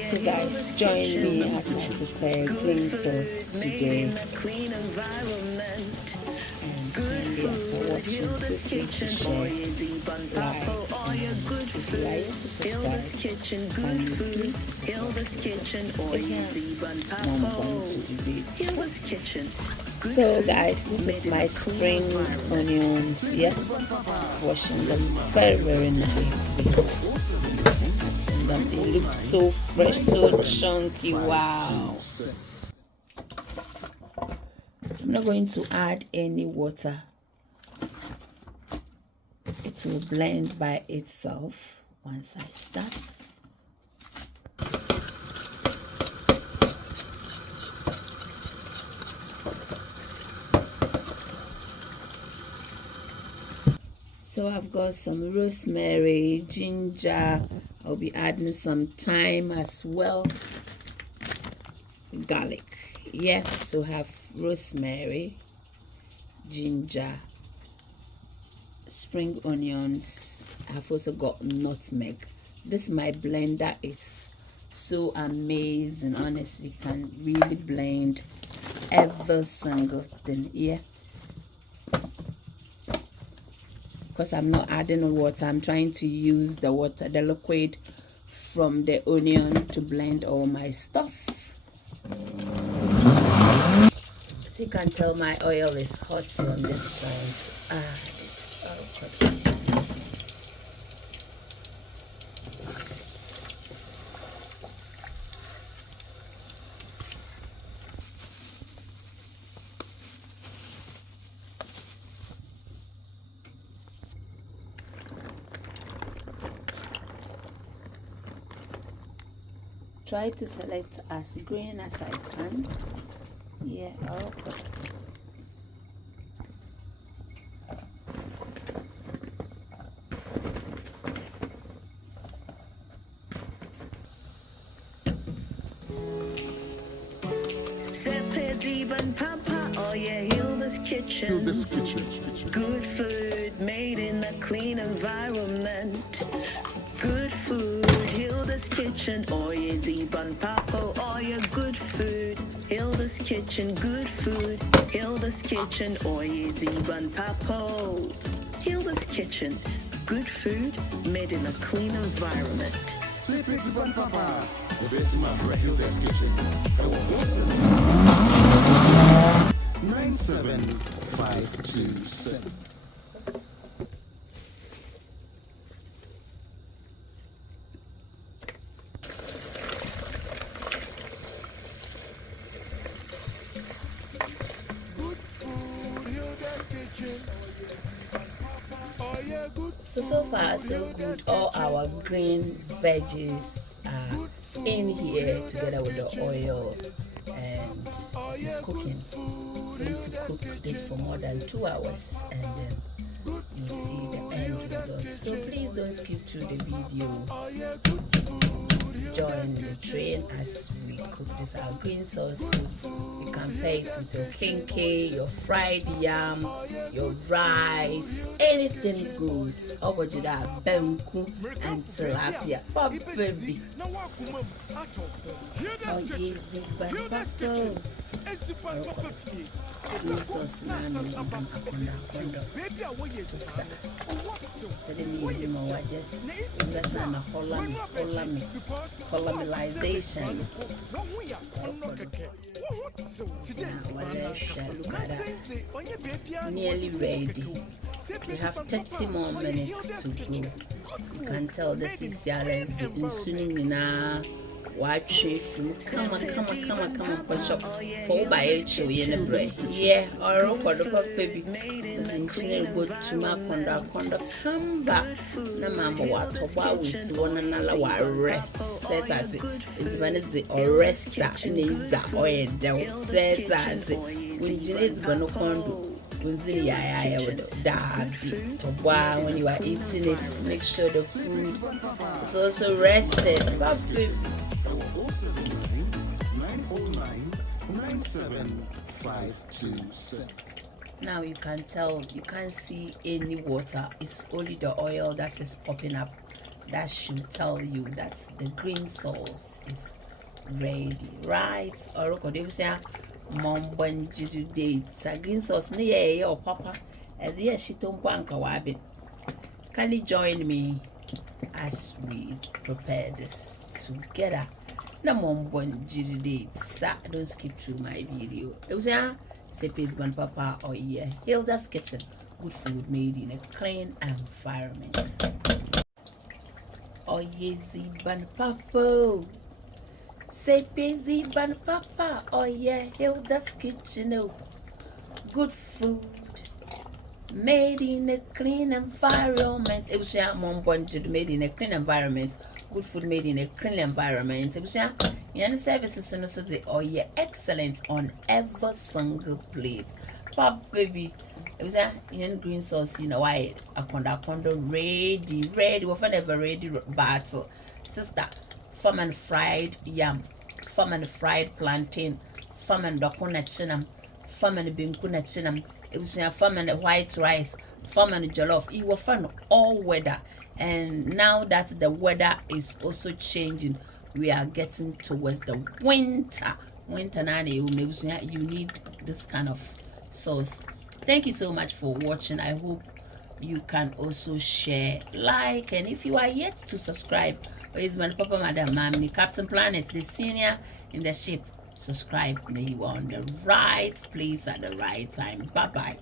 So guys, join me as I prepare green sauce today. And kindly after watching, feel free to share, like, and if you are yet to subscribe, kindly do to support me because again, Mom going to do this. So guys, this is my spring onions, yeah, washing them very nicely. And then they look so fresh, so chunky. Wow. I'm not going to add any water. It will blend by itself once I start. So I've got some rosemary, ginger. I'll be adding some thyme as well. Garlic. Yeah, so have rosemary, ginger, spring onions. I've also got nutmeg. This my blender is so amazing. Honestly, can really blend every single thing. Yeah, because I'm not adding water, I'm trying to use the water, the liquid from the onion to blend all my stuff. So you can tell my oil is hot, so on this front. It's good. Try to select as green as I can. Yeah, okay. Oh yeah, Hilda's kitchen. Good food made in a clean environment. Good food, Hilda's kitchen. Oh yeah, deep on Papo. Oh yeah, good food, Hilda's kitchen. Good food, Hilda's kitchen. Oh yeah, deep on Papo. Hilda's kitchen. Good food made in a clean environment. Sleep it, Papa. The best my friend Hilda's kitchen. 97527. So far so good. All our green veggies are in here together with the oil, and it is cooking. We need to cook this for more than 2 hours, and then you see the end result. So please don't skip through the video. Join the train as we cook this our green sauce food. You can pair it with your kinky, your fried yam, your rice, anything goes. Over to that benku and tilapia. Pop baby. Oh, easy, but green sauce na no akonda sister. Tell me you know I just invest in a colorization. Look at that. Nearly ready. We have 30 more minutes to go. You can tell this is Yala's insulin. Watch it from come on, push up for by a show in a break. Yeah, or a baby. As in Chile, good to my conda, come back. No, mamma, what is one another rest set as it is when it's the arrest that needs that oil that set as it when Jane's Bonocondo. When you are eating it, make sure the food is also rested. Now you can tell, you can't see any water, it's only the oil that is popping up. that should tell you that the green sauce is ready, right? Or mom when you do dates a green sauce near or papa as the shito wabi. Can you join me as we prepare this together? No mom when you do dates, don't skip through my video. It was Sepes Ban Papa or Hilda's Kitchen. Good food made in a clean environment. Oh yezi ban papa. Say busy ban papa. Oh yeah, Hilda's Kitchen. Good food made in a clean environment. It was mom wanted made in a clean environment. Good food made in a clean environment. It was services so they oh yeah excellent on every single plate. Pop baby. It was green sauce, why a condo ready. We're never ready battle. Sister, farm and fried yam, farm and fried plantain, farm and dokuna chinam, farm and binkuna chinam. It was farm and white rice, farm and jollof. It was fun all weather. And now that the weather is also changing, we are getting towards the winter. Winter now you need this kind of sauce. Thank you so much for watching. I hope you can also share, like, and if you are yet to subscribe, is my papa madam mommy Captain Planet the senior in the ship, subscribe. Now you are on the right place at the right time. Bye bye.